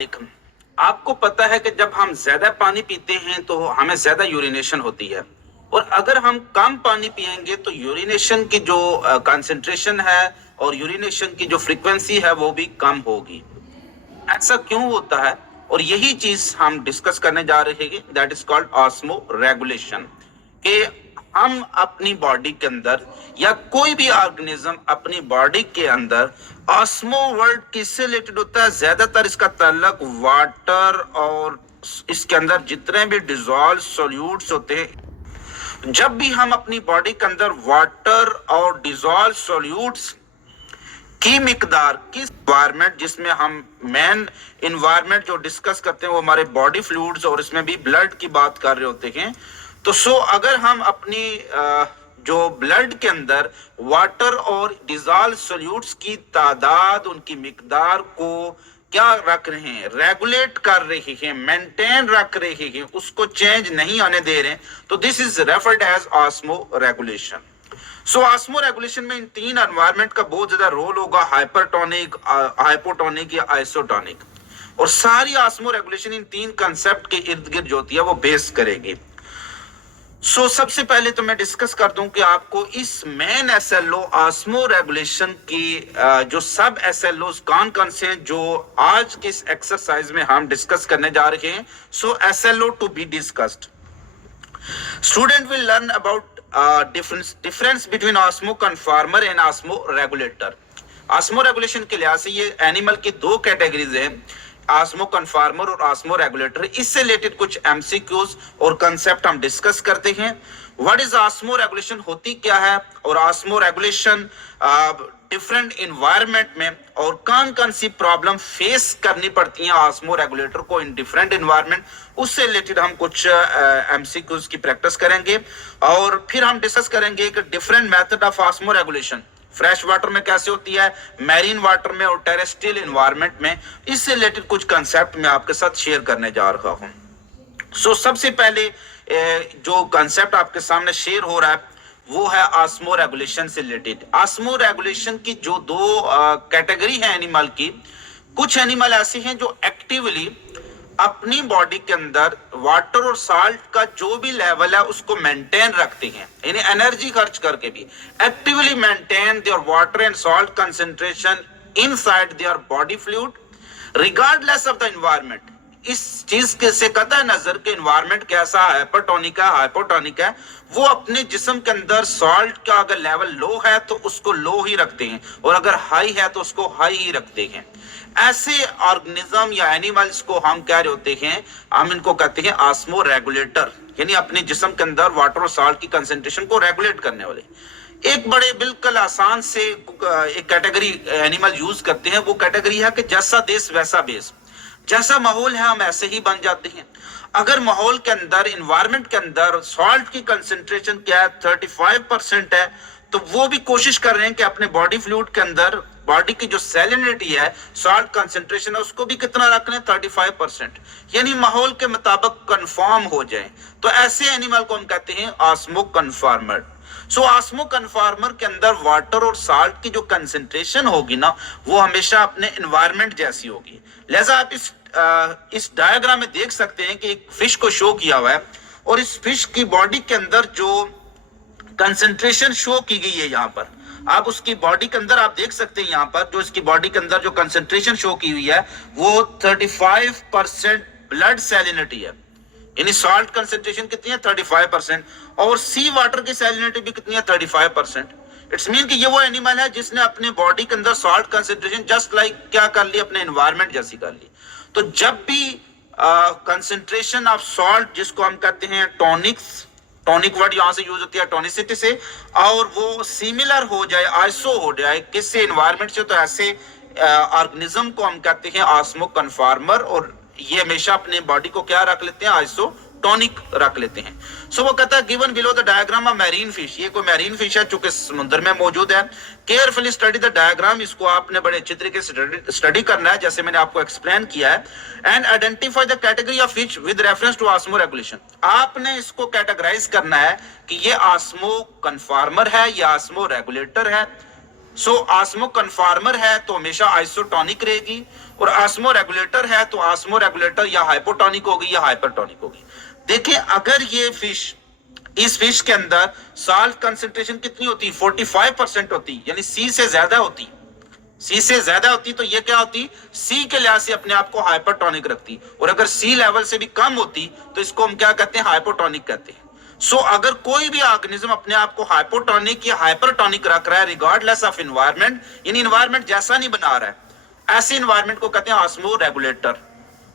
वालेकुम। आपको पता है कि जब हम ज्यादा पानी पीते हैं तो हमें ज्यादा यूरिनेशन होती है, और अगर हम कम पानी पिएंगे तो यूरिनेशन की जो कंसंट्रेशन है और यूरिनेशन की जो फ्रीक्वेंसी है वो भी कम होगी। ऐसा क्यों होता है? और यही चीज हम डिस्कस करने जा रहे हैं, that is called osmo regulation. कि हम अपनी बॉडी के अंदर या कोई भी ऑर्गेनिज्म अपनी बॉडी के अंदर ऑस्मो वर्ड किससे रिलेटेड होता है? ज्यादातर इसका ताल्लुक वाटर और इसके अंदर जितने भी डिजॉल्व सॉल्यूट्स होते हैं, जब भी हम अपनी बॉडी के अंदर वाटर और डिजॉल्व सॉल्यूट्स की मिकदार किस इन्वायरमेंट, जिसमें हम मेन इन्वायरमेंट जो डिस्कस करते हैं वो हमारे बॉडी फ्लूइड्स और इसमें भी ब्लड की बात कर रहे होते हैं, तो अगर हम अपनी जो ब्लड के अंदर वाटर और डिजॉल्व सॉल्यूट्स की तादाद, उनकी मिकदार को क्या रख रहे हैं, रेगुलेट कर रहे हैं, मेंटेन रख रहे हैं, उसको चेंज नहीं आने दे रहे हैं, तो this is referred as osmo regulation. Osmo regulation में इन तीन एनवायरनमेंट का बहुत ज्यादा रोल होगा, हाइपरटोनिक, हाइपोटोनिक या आइसोटोनिक। और सारी ऑस्मो रेगुलेशन इन तीन कंसेप्ट के इर्द गिर्द जो होती है वो बेस करेगी। सबसे पहले तो मैं डिस्कस कर दूं कि आपको इस मेन एसएलओ ऑस्मो रेगुलेशन की जो सब एसएलओ कौन कौन से हैं जो आज के इस एक्सरसाइज में हम डिस्कस करने जा रहे हैं। SLO to be discussed, student will learn about difference between osmo conformer and osmo regulator. Osmo regulation के लिहाज से ये एनिमल की दो कैटेगरीज हैं, ऑस्मो कन्फॉर्मर और ऑस्मो रेगुलेटर। इससे रिलेटेड कुछ एमसीक्यूज और कंसेप्ट हम डिस्कस करते हैं। व्हाट इज ऑस्मो रेगुलेशन, होती क्या है, और ऑस्मो रेगुलेशन डिफरेंट इन्वायरमेंट में और कौन कौन सी प्रॉब्लम फेस करनी पड़ती है ऑस्मो रेगुलेटर को इन डिफरेंट इन्वायरमेंट, उससे रिलेटेड हम कुछ एमसीक्यूज की प्रैक्टिस करेंगे। और फिर हम डिस्कस करेंगे कि different method of osmo regulation fresh water में कैसे होती है, मैरीन वाटर में और टेरेस्ट्रियल एनवायरनमेंट में। इससे रिलेटेड कुछ कंसेप्ट मैं आपके साथ शेयर करने जा रहा हूं। सबसे पहले जो कंसेप्ट आपके सामने शेयर हो रहा है वो है ऑस्मो रेगुलेशन से रिलेटेड। ऑस्मो रेगुलेशन की जो दो कैटेगरी है एनिमल की, कुछ एनिमल ऐसे हैं जो एक्टिवली अपनी बॉडी के अंदर वाटर और साल्ट का जो भी लेवल है उसको मेंटेन रखते हैं, यानी एनर्जी खर्च करके भी actively maintain their water and salt concentration inside their body fluid regardless of the environment. इस चीज के से कतई नजर के एनवायरनमेंट कैसा है, हाइपरटोनिक है, हाइपोटोनिक है, वो अपने जिस्म के अंदर सॉल्ट का अगर लेवल लो है तो उसको लो ही रखते हैं, और अगर हाई है तो उसको हाई ही रखते हैं। ऐसे ऑर्गेनिज्म या एनिमल्स को हम कह रहे होते हैं, हम इनको कहते हैं ऑस्मो रेगुलेटर, यानी अपने जिस्म के अंदर वाटर और सॉल्ट की कंसंट्रेशन को रेगुलेट करने वाले। एक बड़े बिल्कुल आसान से एक कैटेगरी एनिमल यूज करते हैं, वो कैटेगरी है कि जैसा देश वैसा बेस, जैसा माहौल है हम ऐसे ही बन जाते हैं। अगर माहौल के अंदर, इन्वायरमेंट के अंदर सॉल्ट की कंसंट्रेशन क्या है, 35% है, तो वो भी कोशिश कर रहे हैं कि अपने बॉडी फ्लूइड के अंदर बॉडी की जो सैलिनिटी है, सॉल्ट कंसंट्रेशन है, उसको भी कितना रख लें, 35%, यानी माहौल के मुताबिक कंफॉर्म हो जाए। तो ऐसे एनिमल को हम कहते हैं ऑस्मो कन्फॉर्मर। ऑस्मो कन्फॉर्मर के अंदर वाटर और साल्ट की जो कंसंट्रेशन होगी ना, वो हमेशा अपने एनवायरनमेंट जैसी होगी। लिहाजा आप इस डायग्राम में देख सकते हैं कि एक फिश को शो किया हुआ है, और इस फिश की बॉडी के अंदर जो कंसंट्रेशन शो की गई है, यहाँ पर आप उसकी बॉडी के अंदर आप देख सकते हैं, यहाँ पर जो इसकी बॉडी के अंदर जो कंसंट्रेशन शो की हुई है वो 35% ब्लड सैलिनिटी है, यानी सॉल्ट कंसंट्रेशन कितनी है, 35%, और सी वाटर की सैलिनिटी भी कितनी है, 35%। इट्स मीन कि ये वो एनिमल है जिसने अपने बॉडी के अंदर सॉल्ट कंसंट्रेशन जस्ट लाइक क्या कर ली, अपने एनवायरनमेंट जैसी कर ली। तो जब भी कंसंट्रेशन ऑफ सॉल्ट, जिसको हम कहते हैं टॉनिक वर्ड यहां से यूज होती है टॉनिसिटी से, और वो सिमिलर हो जाए, आइसो हो जाए किससे, एनवायरनमेंट से, तो ऐसे ऑर्गेनिज्म को हम कहते हैं ऑस्मो कन्फॉर्मर, और ये हमेशा अपने बॉडी को क्या रख लेते हैं, आइसोटोनिक रख लेते हैं। वो कहता है given below the diagram of marine fish, ये कोई मैरीन फिश है चूंकि समुद्र में मौजूद है। केयरफुली स्टडी द डायग्राम, इसको आपने बड़े अच्छे तरीके से स्टडी करना है जैसे मैंने आपको एक्सप्लेन किया है। And identify the category of fish with reference to osmo regulation, आपने इसको कैटेगराइज करना है कि ये ऑस्मो कन्फॉर्मर है या ऑस्मो रेगुलेटर है। सो ऑस्मो कन्फॉर्मर है तो हमेशा आइसोटोनिक रहेगी, और ऑस्मो रेगुलेटर है तो ऑस्मो रेगुलेटर या हाइपोटोनिक होगी या हाइपरटोनिक होगी। देखिए अगर ये फिश, इस फिश के अंदर साल्ट कंसेंट्रेशन कितनी होती, 45% होती, यानी सी से ज्यादा होती, सी से ज्यादा होती, तो ये क्या होती, सी के लिहाज से अपने आप को हाइपरटोनिक रखती, और अगर सी लेवल से भी कम होती तो इसको हम क्या कहते हैं, हाइपोटोनिक कहते हैं। सो अगर कोई भी ऑर्गेनिज्म अपने आप को हाइपोटोनिक या हाइपरटोनिक रख रहा है रिगार्डलेस ऑफ इन्वायरमेंट, यानी इन्वायरमेंट जैसा नहीं बना रहा है, ऐसे इन्वायरमेंट को कहते हैं ऑस्मो रेगुलेटर।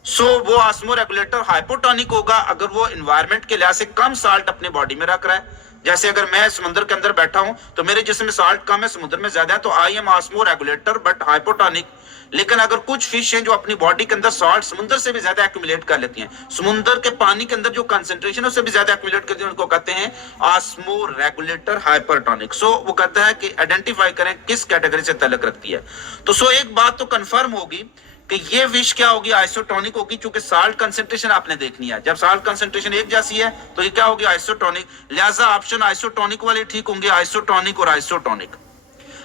सो वो ऑस्मो रेगुलेटर हाइपोटोनिक होगा अगर वो इन्वायरमेंट के लिहाज से कम साल्ट अपने बॉडी में रख रहा है। जैसे अगर मैं समुद्र के अंदर बैठा हूं तो मेरे जिस्म में साल्ट कम है, समुद्र में ज्यादा है, तो I am osmo regulator but hypotonic. लेकिन अगर कुछ फिश हैं जो अपनी बॉडी के अंदर साल्ट समुद्र से भी ज्यादा एक्यूमुलेट कर लेती हैं, समुद्र के पानी के अंदर जो कंसंट्रेशन है उससे भी ज्यादा एक्यूमुलेट करती है, उनको कहते हैं ऑस्मो रेगुलेटर हाइपरटोनिक। सो वो कहता है कि आइडेंटिफाई करें किस कैटेगरी से ताल्लुक रखती है। तो सो एक बात तो कंफर्म होगी कि ये विश क्या होगी, आइसोटोनिक होगी, क्योंकि साल्ट कंसंट्रेशन आपने देखनी है। जब साल्ट कंसंट्रेशन एक जैसी है तो ये क्या होगी, आइसोटोनिक। लिहाजा ऑप्शन आइसोटोनिक वाले ठीक होंगे, आइसोटोनिक और आइसोटोनिक।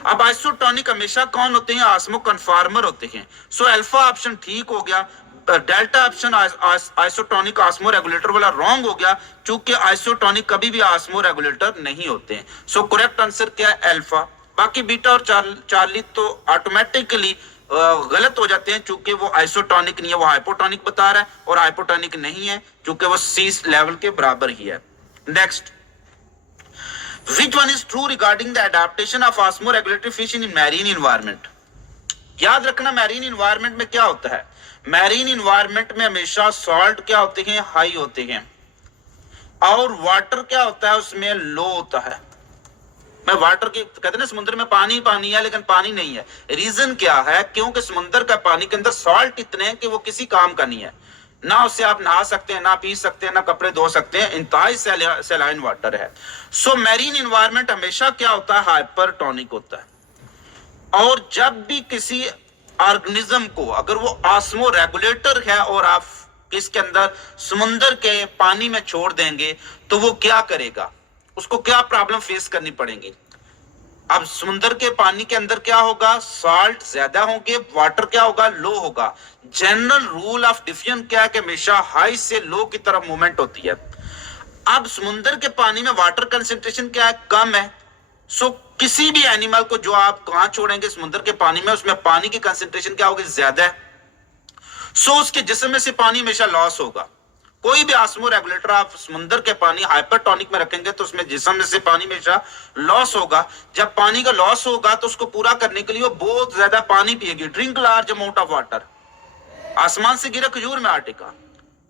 अब आइसोटोनिक हमेशा कौन होते हैं, ऑस्मो कन्फॉर्मर होते हैं। सो अल्फा ऑप्शन ठीक हो गया, delta option isotonic osmo regulator वाला रॉन्ग हो गया, क्योंकि आइसोटोनिक कभी भी ऑस्मो रेगुलेटर नहीं होते हैं। सो करेक्ट आंसर क्या है, अल्फा। बाकी बीटा और चार्ली तो ऑटोमेटिकली गलत हो जाते हैं, चूंकि वो आइसोटोनिक नहीं है, वो हाइपोटोनिक बता रहा है, और हाइपोटोनिक नहीं है क्योंकि वो सी लेवल के बराबर ही है। Next, which one is true regarding the adaptation of osmoregulatory fish in marine environment? याद रखना मैरीन इन्वायरमेंट में क्या होता है, मैरीन इन्वायरमेंट में हमेशा सॉल्ट क्या होते हैं, हाई होते हैं, और वाटर क्या होता है उसमें लो होता है। मैं वाटर की कहते हैं ना, समुद्र में पानी पानी है लेकिन पानी नहीं है। रीजन क्या है, क्योंकि समुद्र का पानी के अंदर सॉल्ट इतने हैं कि वो किसी काम का नहीं है, ना उससे आप नहा सकते हैं, ना पी सकते हैं, ना कपड़े धो सकते हैं, इंतहाई सैलाइन वाटर है। सो मैरीन इन्वायरमेंट हमेशा क्या होता है, हाइपरटोनिक होता है। और जब भी किसी ऑर्गेनिज्म को अगर वो ऑस्मो रेगुलेटर है और आप इसके अंदर समुद्र के पानी में छोड़ देंगे तो वो क्या करेगा, उसको क्या प्रॉब्लम फेस करनी पड़ेगी। अब समुद्र के पानी के अंदर क्या होगा, सॉल्ट ज्यादा होंगे, वाटर क्या होगा, लो होगा। जनरल रूल ऑफ डिफिजन क्या है कि हमेशा हाई से लो की तरफ मूवमेंट होती है। अब समुद्र के पानी में वाटर कंसेंट्रेशन क्या है, कम है। सो किसी भी एनिमल को जो आप कहां छोड़ेंगे समुद्र के पानी में, उसमें पानी की कंसेंट्रेशन क्या होगी, ज्यादा है। सो उसके जिस्म में से पानी हमेशा लॉस होगा। कोई भी ऑस्मो रेगुलेटर आप समुद्र के पानी हाइपरटोनिक में रखेंगे तो उसमें जिस्म में से पानी हमेशा लॉस होगा। जब पानी का लॉस होगा तो उसको पूरा करने के लिए वो बहुत ज्यादा पानी पिएगी, drink large amount of water. आसमान से गिरा खजूर में आटिका,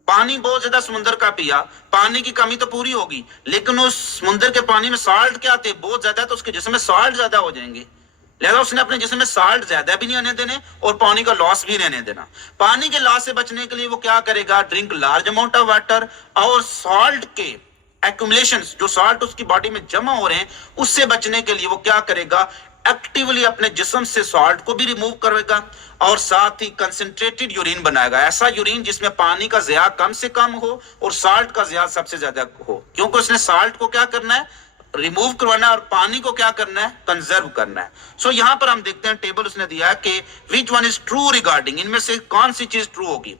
पानी बहुत ज्यादा समुद्र का पिया, पानी की कमी तो पूरी होगी, लेकिन उस समुद्र के पानी में साल्ट क्या आते हैं, बहुत ज्यादा, तो उसके जिस्म में साल्ट ज्यादा हो जाएंगे। लिहाजा उसने अपने जिस्म में साल्ट ज्यादा भी नहीं आने देने और पानी का लॉस भी नहीं देना। पानी के लॉस से बचने के लिए वो क्या करेगा, drink large amount of water, और सॉल्ट के एक्यूमुलेशन, जो सॉल्ट उसकी बॉडी में जमा हो रहे हैं उससे बचने के लिए वो क्या करेगा, एक्टिवली अपने जिस्म से सॉल्ट को भी रिमूव करेगा और साथ ही कंसंट्रेटेड यूरिन बनाएगा। ऐसा यूरिन जिसमें पानी का ज़िया कम से कम हो और सॉल्ट का ज़िया सबसे ज्यादा हो, क्योंकि उसने सॉल्ट को क्या करना है, रिमूव करवाना है, और पानी को क्या करना है, कंजर्व करना है। सो यहां पर हम देखते हैं टेबल उसने दिया है कि विच वन इज ट्रू रिगार्डिंग, इनमें से कौन सी चीज ट्रू होगी,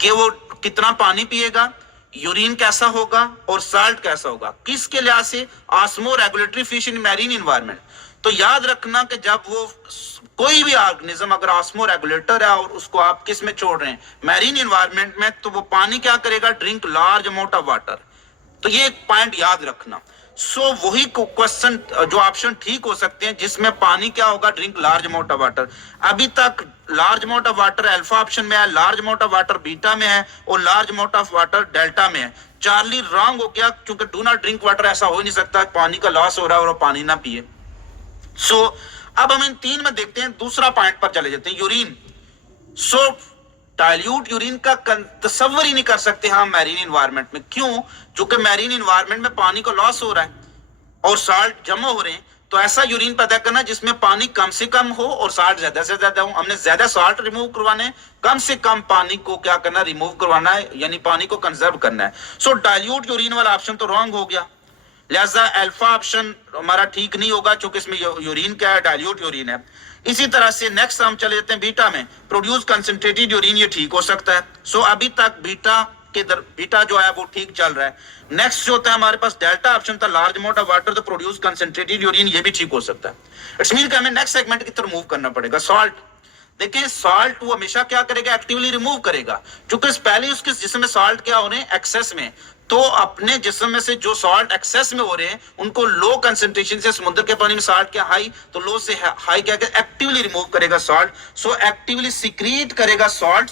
कि वो कितना पानी पिएगा, यूरिन कैसा होगा और साल्ट कैसा होगा, किसके लिहाज से, osmo regulatory fish in marine environment. तो याद रखना कि जब वो कोई भी ऑर्गेनिज्म अगर ऑस्मो रेगुलेटर है और उसको आप किस में छोड़ रहे हैं, मैरीन एनवायरनमेंट में, तो वो पानी क्या करेगा, drink large amount of water. तो ये एक पॉइंट याद रखना। सो वही क्वेश्चन जो ऑप्शन ठीक हो सकते हैं जिसमें पानी क्या होगा, drink large amount of water. अभी तक large amount of water alpha option में है, large amount of water beta में है, और large amount of water delta में है। चार्ली रॉन्ग हो गया, क्योंकि डू नॉट ड्रिंक वाटर ऐसा हो ही नहीं सकता, पानी का लॉस हो रहा है और वो पानी ना पिए। सो अब हम इन तीन में देखते हैं, दूसरा पॉइंट पर चले जाते हैं, यूरिन। सो डाइल्यूट यूरिन का तस्वर ही नहीं कर सकते हम मैरीन एनवायरनमेंट में। क्यों? क्योंकि मैरीन एनवायरनमेंट में पानी का लॉस हो रहा है और साल्ट जमा हो रहे हैं, तो ऐसा यूरिन पैदा करना जिसमें पानी कम से कम हो और साल्ट ज्यादा से ज्यादा हो। हमने ज्यादा साल्ट रिमूव करवाना है, कम से कम पानी को क्या करना, रिमूव करवाना है, यानी पानी को कंजर्व करना है। सो डाइल्यूट यूरिन वाला ऑप्शन तो रॉन्ग हो गया। लिहाजा अल्फा ऑप्शन हमारा ठीक नहीं होगा, चूंकि इसमें यूरिन क्या है, डाइल्यूट यूरिन है। इसी तरह से नेक्स्ट हम चले जाते हैं बीटा में, प्रोड्यूस कंसंट्रेटेड यूरिन, ये ठीक हो सकता है। सो अभी तक बीटा जो है वो ठीक चल रहा है। नेक्स्ट जो होता है हमारे पास डेल्टा ऑप्शन था, लार्ज अमाउंट ऑफ वाटर तो प्रोड्यूस कंसंट्रेटेड यूरिन, ये भी ठीक हो सकता है। इट्स मीन कि हमें नेक्स्ट सेगमेंट की तरफ मूव करना पड़ेगा। सॉल्ट, देखिए सॉल्ट वो हमेशा क्या करेगा, एक्टिवली रिमूव करेगा, क्योंकि पहले उसके जिस्म में सॉल्ट क्या हो रहे हैं, एक्सेस में। तो अपने जिस्म में से जो सॉल्ट एक्सेस में हो रहे हैं उनको लो कंसंट्रेशन से, समुद्र के पानी में सॉल्ट क्या हाई, तो लो से हाई क्या एक्टिवली रिमूव करेगा सॉल्ट। सो एक्टिवली सीक्रेट करेगा सॉल्ट।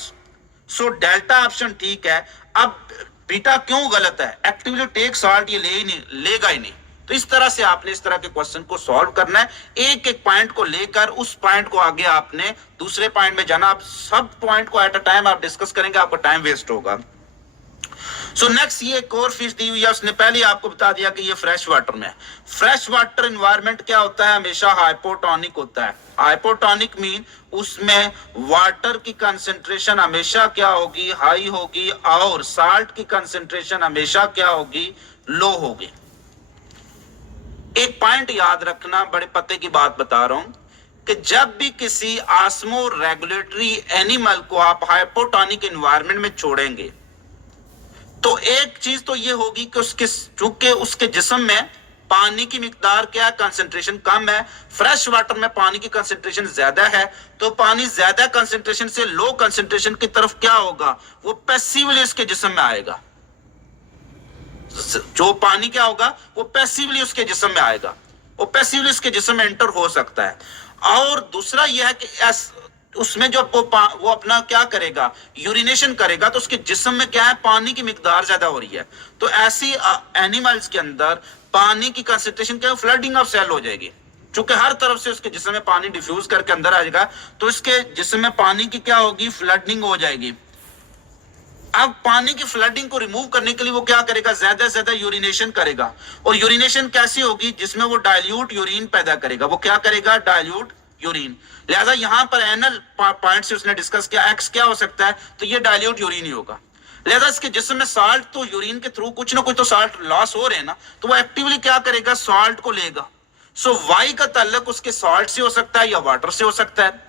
सो डेल्टा ऑप्शन ठीक है। अब बीटा क्यों गलत है, एक्टिवली टेक सॉल्ट ये लेगा ही नहीं। तो इस तरह से आपने इस तरह के क्वेश्चन को सॉल्व करना है, एक एक पॉइंट को लेकर उस पॉइंट को आगे आपने दूसरे पॉइंट में जाना। आप सब पॉइंट को एट अ टाइम आप डिस्कस करेंगे, आपका टाइम वेस्ट होगा। सो नेक्स्ट ये एक और फिश दी हुई है, उसने पहले आपको बता दिया कि ये फ्रेश वाटर में है। फ्रेश वाटर एनवायरनमेंट क्या होता है, हमेशा हाइपोटोनिक होता है। हाइपोटोनिक मीन उसमें वाटर की कंसंट्रेशन हमेशा क्या होगी, हाई होगी, और साल्ट की कंसंट्रेशन हमेशा क्या होगी, लो होगी। एक पॉइंट याद रखना, बड़े पते की बात बता रहा हूं कि जब भी किसी आस्मो रेगुलेटरी एनिमल को आप हाइपोटोनिक एनवायरनमेंट में छोड़ेंगे तो एक चीज तो ये होगी कि चूंकि उसके जिस्म में पानी की मिकदार क्या है, कंसंट्रेशन कम है। फ्रेश वाटर में पानी की कंसंट्रेशन ज्यादा है, तो पानी ज्यादा कंसंट्रेशन से लो कंसंट्रेशन की तरफ क्या होगा, वो पैसिवली उसके जिस्म में आएगा। जो पानी क्या होगा, वो पैसिवली उसके जिस्म में आएगा, वो पैसिवली उसके जिस्म में एंटर हो सकता है। और दूसरा यह है कि उसमें जो वो अपना क्या करेगा, यूरिनेशन करेगा, तो उसके जिस्म में क्या है, पानी की मिकदार ज्यादा हो रही है। तो ऐसी एनिमल्स के अंदर पानी की कंसंट्रेशन क्या, फ्लडिंग ऑफ सेल हो जाएगी, क्योंकि हर तरफ से उसके जिस्म में पानी डिफ्यूज करके अंदर आ जाएगा, तो इसके जिस्म में पानी की क्या होगी, फ्लडिंग हो जाएगी। अब पानी की फ्लडिंग को रिमूव करने के लिए वो क्या करेगा, ज्यादा से ज्यादा यूरिनेशन करेगा। और यूरिनेशन कैसी होगी, जिसमें वो डाइल्यूट यूरिन पैदा करेगा। वो क्या करेगा, डाइल्यूट यूरिन। लिहाजा यहां पर एनल पॉइंट से उसने डिस्कस किया, एक्स क्या हो सकता है, तो ये डाइल्यूट यूरिन ही होगा। लिहाजा इसके जिस्म में साल्ट तो यूरिन के थ्रू कुछ ना कुछ तो साल्ट लॉस हो रहे हैं ना, तो वो एक्टिवली क्या करेगा, साल्ट को लेगा। सो वाई का ताल्लुक उसके साल्ट से हो सकता है या वाटर से हो सकता है,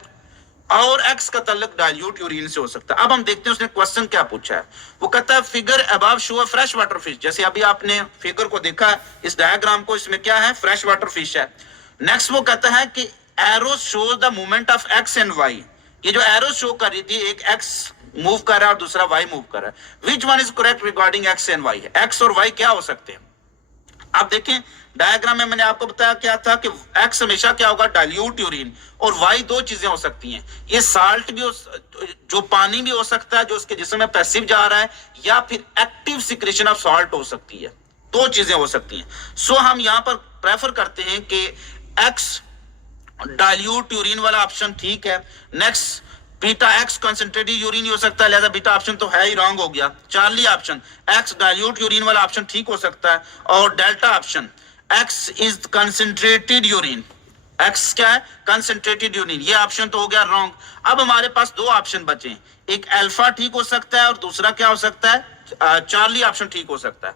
और एक्स का ताल्लुक डाइल्यूट यूरिन से हो सकता है। अब हम देखते हैं उसने क्वेश्चन क्या पूछा है। वो कहता है फिगर अबव शो अ फ्रेश वाटर फिश। जैसे अभी आपने फिगर को देखा, इस डायग्राम को, इसमें क्या है, फ्रेश वाटर फिश है। नेक्स्ट वो कहता है कि arrow shows the movement of X and Y. ये जो एरो शो कर रही थी, एक एक्स मूव कर रहा है और दूसरा वाई मूव कर रहा है। Which one is correct regarding X and Y. X और वाई क्या हो सकते हैं। आप देखें डायग्राम में मैंने आपको बताया क्या था कि एक्स हमेशा क्या होगा, डाइल्यूट यूरिन, और वाई दो चीजें हो सकती हैं। ये साल्ट भी जो पानी भी हो सकता है जो उसके जिस्म में पैसिव जा रहा है, या फिर एक्टिव सिक्रेशन ऑफ सॉल्ट हो सकती है। दो चीजें हो सकती हैं। सो हम यहां पर प्रेफर करते हैं कि एक्स डाइल्यूट यूरिन वाला ऑप्शन ठीक है। Next beta x concentrated urine हो सकता है, लिहाजा बीटा ऑप्शन तो है ही रॉन्ग हो गया। Charlie option x dilute urine वाला ऑप्शन ठीक हो सकता है, और delta option x is concentrated urine, x क्या है, कंसंट्रेटेड यूरिन, ये ऑप्शन तो हो गया रॉन्ग। अब हमारे पास दो ऑप्शन बचे, एक अल्फा ठीक हो सकता है और दूसरा क्या हो सकता है, चार्ली ऑप्शन ठीक हो सकता है।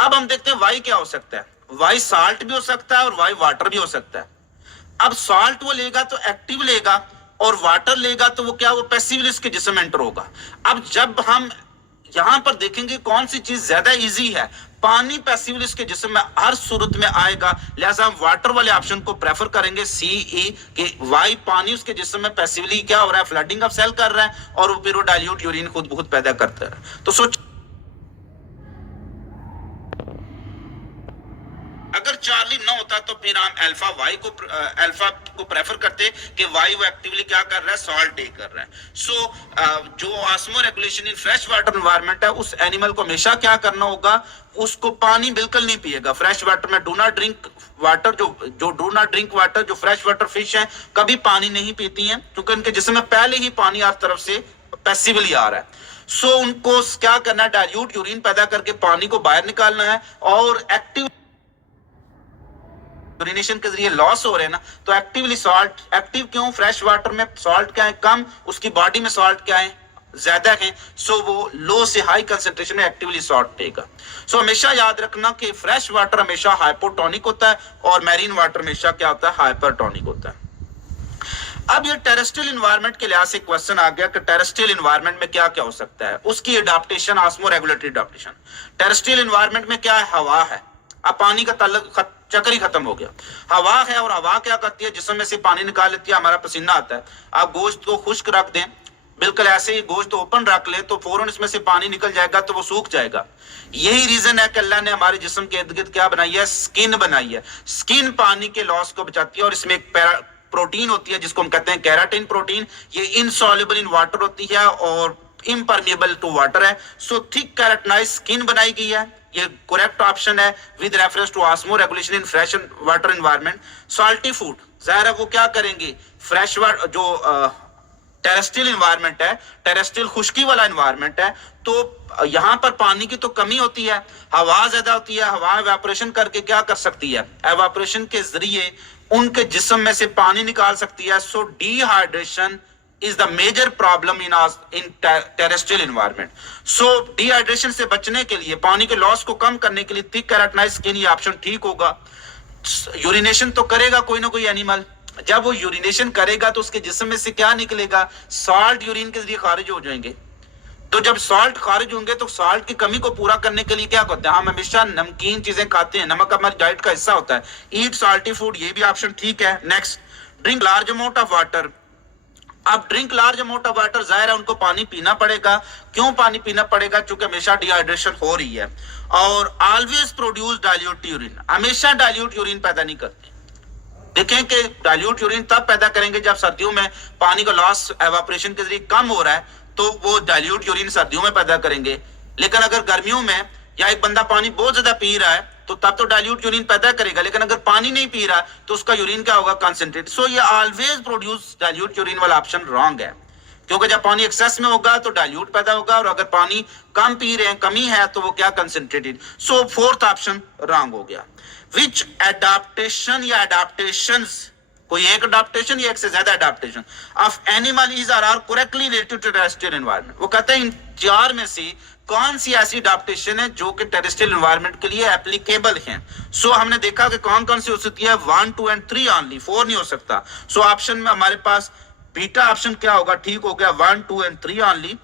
अब हम देखते हैं वाई क्या हो सकता है। वाई साल्ट भी हो सकता है और वाई वाटर भी हो सकता है। अब सॉल्ट वो लेगा तो एक्टिव लेगा, और वाटर लेगा तो वो क्या, वो पैसिवली इसके जिस्म एंटर होगा। अब जब हम यहां पर देखेंगे कौन सी चीज ज्यादा इजी है, पानी पैसिवली इसके जिस्म में हर सूरत में आएगा, लिहाजा हम वाटर वाले ऑप्शन को प्रेफर करेंगे, सी ई, कि वाई पानी उसके जिस्म में पैसिवली क्या हो रहा है, फ्लडिंग ऑफ सेल कर रहा है, और फिर वो डाइल्यूट यूरिन खुद बहुत पैदा करता है। तो सोच अगर चार्ली ना होता तो फिर हम अल्फा को प्रेफर करते कि वाई वो एक्टिवली क्या कर रहा है, सॉल्ट टेक कर रहा है। सो जो osmo regulation in fresh water environment है, उस एनिमल को हमेशा क्या करना होगा, उसको पानी बिल्कुल नहीं पिएगा। फ्रेश वाटर में डू नॉट ड्रिंक वाटर, जो डू नॉट ड्रिंक वाटर, जो फ्रेश वाटर फिश है कभी पानी नहीं पीती हैं, क्योंकि उनके जिस्म में पहले ही पानी हर तरफ से पैसिवली आ रहा है। सो उनको क्या करना है, डाइल्यूट यूरिन पैदा करके पानी को बाहर निकालना है, और एक्टिव यूरिनेशन के जरिए लॉस हो रहे हैं ना, तो एक्टिवली सॉल्ट, एक्टिव क्यों, फ्रेश वाटर में सॉल्ट क्या है, कम, उसकी बॉडी में सॉल्ट क्या है, ज्यादा हैं, सो वो लो से हाई कंसेंट्रेशन में एक्टिवली सॉल्ट देगा। सो हमेशा याद रखना कि फ्रेश वाटर हमेशा हाइपोटोनिक होता है और मैरीन वाटर हमेशा क्या होता है, हाइपरटोनिक होता है। अब ये टेरेस्ट्रियल इन्वायरमेंट के लिहाज से क्वेश्चन आ गया कि टेरेस्ट्रियल इन्वायरमेंट में क्या क्या हो सकता है, उसकी adaptation, osmo regulatory adaptation. Terrestrial environment में क्या है, हवा है। अब पानी का चक्कर ही खत्म हो गया, हवा है, और हवा क्या करती है, जिस्म में से पानी निकाल लेती है, हमारा पसीना आता है। आप गोश्त को खुश्क रख दें, बिल्कुल ऐसे ही गोश्त ओपन रख ले तो फौरन इसमें से पानी निकल जाएगा, तो वो सूख जाएगा। यही रीजन है कि अल्लाह ने हमारे जिस्म के इर्द गिर्द क्या बनाई है, स्किन बनाई है। स्किन पानी के लॉस को बचाती है, और इसमें एक प्रोटीन होती है जिसको हम कहते हैं केराटिन प्रोटीन। ये इनसॉल्युबल इन वाटर होती है और इम्परमिएबल टू वाटर है। सो थिक केराटिनाइज्ड स्किन बनाई गई है, ये करेक्ट ऑप्शन है with reference to osmo regulation in fresh water environment. Salty food, जाहिर है वो क्या करेंगे, फ्रेश वाटर जो टेरेस्ट्रियल इन्वायरमेंट है, टेरेस्ट्रियल खुश्की वाला इन्वायरमेंट है, तो यहाँ पर पानी की तो कमी होती है, हवा ज्यादा होती है। हवा एवापोरेशन करके क्या कर सकती है, एवापोरेशन के जरिए उनके जिस्म में से पानी निकाल सकती है। So dehydration is the major problem in terrestrial environment. So dehydration से बचने के लिए, पानी के लॉस को कम करने के लिए थिक केराटिनाइज्ड स्किन ये ऑप्शन ठीक होगा। यूरिनेशन तो करेगा कोई ना कोई एनिमल, जब वो यूरिनेशन करेगा तो उसके जिस्म में से क्या निकलेगा, सॉल्ट यूरिन के जरिए खारिज हो जाएंगे। तो जब सॉल्ट खारिज होंगे तो सॉल्ट की कमी को पूरा करने के लिए क्या करते हैं, हम हमेशा नमकीन चीजें खाते हैं, नमक हमारी डाइट का हिस्सा होता है। ईट सॉल्टी फूड, ये भी ऑप्शन ठीक है। Next, drink large amount of water. अब drink large amount of water, जाहिर है उनको पानी पीना पड़ेगा। क्यों पानी पीना पड़ेगा, क्योंकि हमेशा डिहाइड्रेशन हो रही है। और ऑलवेज प्रोड्यूस डाइल्यूट यूरिन, हमेशा डाइल्यूट यूरिन पैदा नहीं करते। देखें कि डाइल्यूट यूरिन तब पैदा करेंगे जब सर्दियों में पानी का लॉस एवापोरेशन के जरिए कम हो रहा है, तो वो डाइल्यूट यूरिन सर्दियों में पैदा करेंगे। लेकिन अगर गर्मियों में या एक बंदा पानी बहुत ज्यादा पी रहा है तो तब तो डाइल्यूट यूरिन पैदा करेगा, लेकिन अगर पानी नहीं पी रहा तो उसका यूरिन क्या होगा, कंसंट्रेट। सो ये ऑलवेज प्रोड्यूस डाइल्यूट यूरिन वाला ऑप्शन रॉन्ग है, क्योंकि जब पानी एक्सेस में होगा तो डाइल्यूट पैदा होगा, और अगर पानी कम पी रहे हैं, कमी है, तो वो क्या, कंसंट्रेटेड। सो फोर्थ ऑप्शन रॉन्ग हो गया। विच एडाप्टेशन या एडाप्टेशंस, कोई एक अडाप्टेशन या एक से ज्यादा adaptation of animal is are correctly related to terrestrial environment. वो कहते हैं इन चार में से कौन सी ऐसी अडाप्टेशन है जो कि टेरेस्ट्रियल एनवायरनमेंट के लिए एप्लीकेबल है। सो हमने देखा कि कौन कौन सी हो सकती है, 1, 2 एंड 3 ओनली, 4 नहीं हो सकता। सो ऑप्शन में हमारे पास बीटा ऑप्शन क्या होगा, ठीक हो गया, 1, 2 एंड 3 ओनली।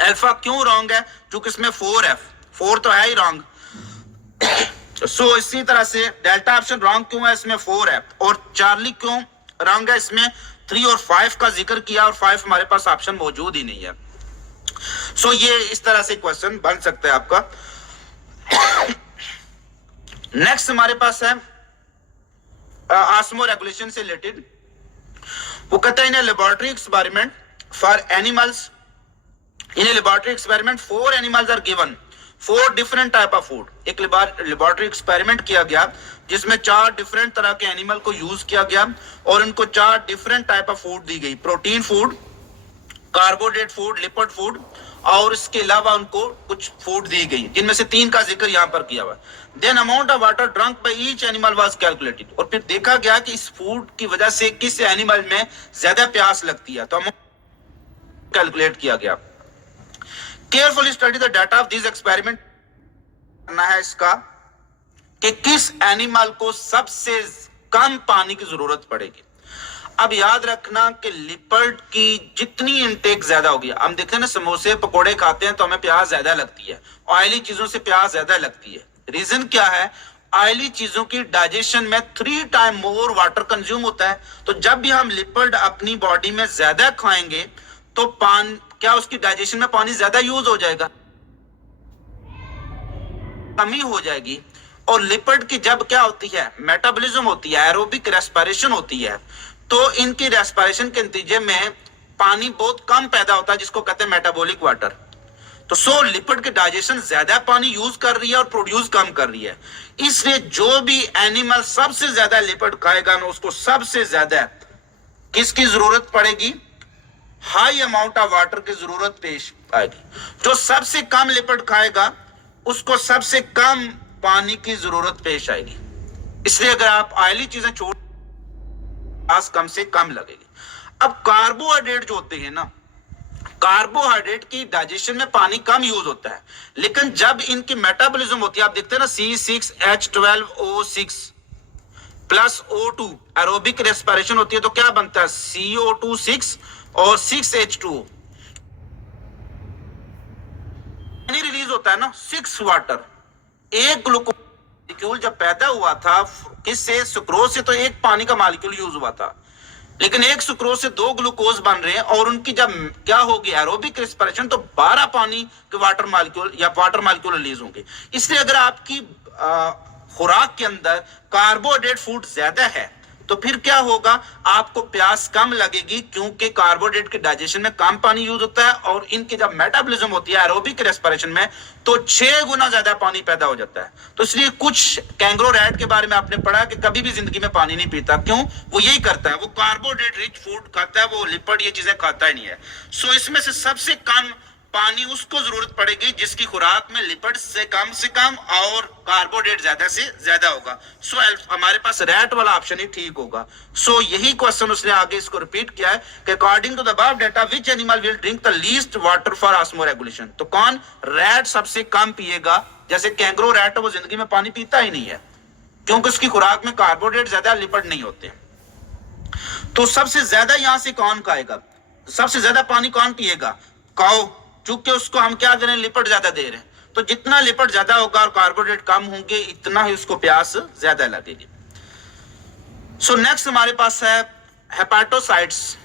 अल्फा क्यों रॉन्ग है, क्योंकि इसमें 4 है, 4 तो है ही रॉन्ग। सो इसी तरह से डेल्टा ऑप्शन रॉन्ग क्यों है, इसमें 4 है। और चार्ली क्यों रॉन्ग है, इसमें 3 और 5 का जिक्र किया, और 5 हमारे पास ऑप्शन मौजूद ही नहीं है। सो ये इस तरह से क्वेश्चन बन सकता है आपका। नेक्स्ट हमारे पास है ऑस्मो रेगुलेशन से रिलेटेड। वो कहता है in laboratory experiment for animals, in laboratory experiment 4 animals are given 4 different type of food. एक लेबोरेटरी एक्सपेरिमेंट किया गया जिसमें 4 डिफरेंट तरह के एनिमल को यूज किया गया, और उनको 4 डिफरेंट टाइप ऑफ फूड दी गई, protein food, carbohydrate food, lipid food, और इसके अलावा उनको कुछ फूड दी गई, जिनमें से 3 का जिक्र यहां पर किया हुआ है। Then amount of water drunk by each animal was calculated, और फिर देखा गया कि इस फूड की वजह से किस एनिमल में ज्यादा प्यास लगती है, तो कैलकुलेट किया गया। Carefully study the data of this experiment, करना है इसका कि किस एनिमल को सबसे कम पानी की जरूरत पड़ेगी। अब याद रखना कि लिपर्ड की जितनी इनटेक ज्यादा होगी, हम देखते हैं ना समोसे पकोड़े खाते हैं तो हमें प्यास ज्यादा लगती है, ऑयली चीजों से प्यास ज्यादा लगती है। रीजन क्या है, ऑयली चीजों की डाइजेशन में 3 टाइम मोर वाटर कंज्यूम होता है। तो जब भी हम लिपर्ड अपनी बॉडी में ज्यादा खाएंगे तो क्या उसकी डाइजेशन में पानी ज्यादा यूज हो जाएगा, कमी हो जाएगी। और लिपिड की जब क्या होती है, मेटाबॉलिज्म होती है, एरोबिक रेस्पिरेशन होती है, तो इनकी रेस्पिरेशन के नतीजे में पानी बहुत कम पैदा होता है, जिसको कहते हैं मेटाबॉलिक वाटर। तो लिपिड के डाइजेशन ज्यादा पानी यूज कर रही है और प्रोड्यूस कम कर रही है। इसलिए जो भी एनिमल सबसे ज्यादा लिपिड खाएगा ना, उसको सबसे ज्यादा किसकी जरूरत पड़ेगी, हाई अमाउंट ऑफ वाटर की जरूरत पेश आएगी। जो सबसे कम लिपिड खाएगा उसको सबसे कम पानी की जरूरत पेश आएगी। इसलिए अगर आप ऑयली चीजें छोड़, प्यास कम से कम लगेगी। अब कार्बोहाइड्रेट जो होते हैं ना, कार्बोहाइड्रेट की डाइजेशन में पानी कम यूज होता है, लेकिन जब इनकी मेटाबॉलिज्म होती है, आप देखते हैं ना C6H12O6 plus O2 aerobic respiration होती है, तो क्या बनता है CO2 6 और 6H2O पानी रिलीज होता है ना 6 वाटर। एक ग्लूकोज जब पैदा हुआ था किससे, सुक्रोज से, तो एक पानी का मॉलिक्यूल यूज हुआ था, लेकिन एक सुक्रोज से 2 ग्लूकोज बन रहे हैं और उनकी जब क्या होगी एरोबिक रेस्पिरेशन, तो 12 पानी के वाटर मॉलिक्यूल या वाटर मॉलिक्यूल रिलीज होंगे। इसलिए अगर आपकी खुराक के अंदर कार्बोहाइड्रेट फूड ज्यादा है तो फिर क्या होगा, आपको प्यास कम लगेगी, क्योंकि कार्बोहाइड्रेट के डाइजेशन में कम पानी यूज होता है और इनकी जब मेटाबॉलिज्म होती है एरोबिक रेस्पिरेशन में, तो 6 गुना ज्यादा पानी पैदा हो जाता है। तो इसलिए कुछ कैंगरो रैट के बारे में आपने पढ़ा कि कभी भी जिंदगी में पानी नहीं पीता। क्यों? वो यही करता है, वो कार्बोहाइड्रेट रिच फूड खाता है, वो लिपिड ये चीजें खाता ही नहीं है। सो इसमें से सबसे कम पानी उसको जरूरत पड़ेगी जिसकी खुराक में लिपिड से कम और कार्बोहाइड्रेट ज्यादा से ज्यादा होगा। सो हमारे पास रैट वाला ऑप्शन ही ठीक होगा। सो यही क्वेश्चन उसने आगे इसको रिपीट किया है कि according to the above data which animal will drink the least water for osmoregulation. तो कौन? रैट सबसे कम पिएगा। जैसे कैंगरो रैट है, वो जिंदगी में पानी पीता ही नहीं है क्योंकि उसकी खुराक में कार्बोहाइड्रेट ज्यादा, लिपिड नहीं होते। तो सबसे ज्यादा यहां से कौन खाएगा, सबसे ज्यादा पानी कौन पिएगा? काऊ, चूंकि उसको हम क्या करें, लिपिड ज्यादा दे रहे हैं, तो जितना लिपिड ज्यादा होगा और कार्बोहाइड्रेट कम होंगे, इतना ही उसको प्यास ज्यादा लगेगी। सो नेक्स्ट हमारे पास है हेपेटोसाइट्स।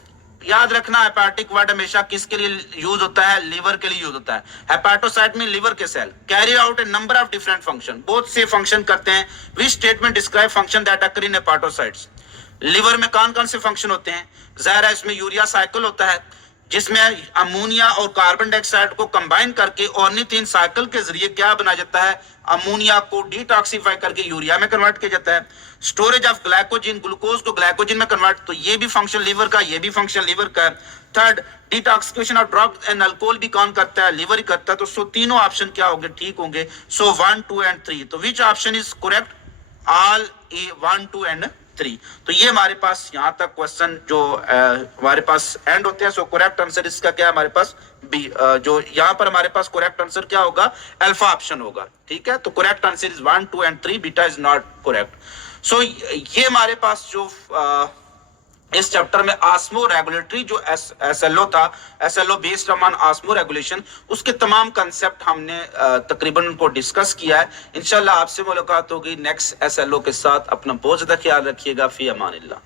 याद रखना हेपेटिक वर्ड हमेशा किसके लिए यूज होता है? लिवर के लिए यूज होता है। हेपेटोसाइट में लिवर के cell carry out a number of different function, बहुत से फंक्शन करते हैं। Which statement describe function that occur in hepatocytes. Liver में कौन कौन से फंक्शन होते हैं? जाहिर है इसमें यूरिया साइकिल होता है, जिसमें अमोनिया और कार्बन डाइऑक्साइड को कंबाइन करके ऑर्निथिन साइकिल के जरिए क्या बना जाता है, अमोनिया को डिटॉक्सिफाई करके यूरिया में कन्वर्ट किया जाता है। स्टोरेज ऑफ ग्लाइकोजन, ग्लूकोज को ग्लाइकोजन में कन्वर्ट, तो ये भी फंक्शन लिवर का, ये भी फंक्शन लिवर का है। Third, detoxification of drugs and alcohol भी कौन करता है? लिवर ही करता है। तो सो तीनों ऑप्शन क्या होंगे? ठीक होंगे। सो 1, 2 एंड 3। तो which option is correct? All 1, 2 and 3। तो ये हमारे पास यहाँ तक क्वेश्चन जो हमारे पास एंड होते हैं। सो करेक्ट आंसर इसका क्या है हमारे पास? बी। जो यहाँ पर हमारे पास करेक्ट आंसर क्या होगा? अल्फा ऑप्शन होगा। ठीक है, तो correct answer is 1, 2 and 3। Beta is not correct. So ये हमारे पास जो इस चैप्टर में ऑस्मो रेगुलेटरी जो एसएलओ था, SLO based on osmo regulation, उसके तमाम कंसेप्ट हमने तकरीबन उनको डिस्कस किया है। इंशाल्लाह आपसे मुलाकात होगी नेक्स्ट एसएलओ के साथ। अपना बहुत ज्यादा ख्याल रखिएगा। फी अमानिल्लाह।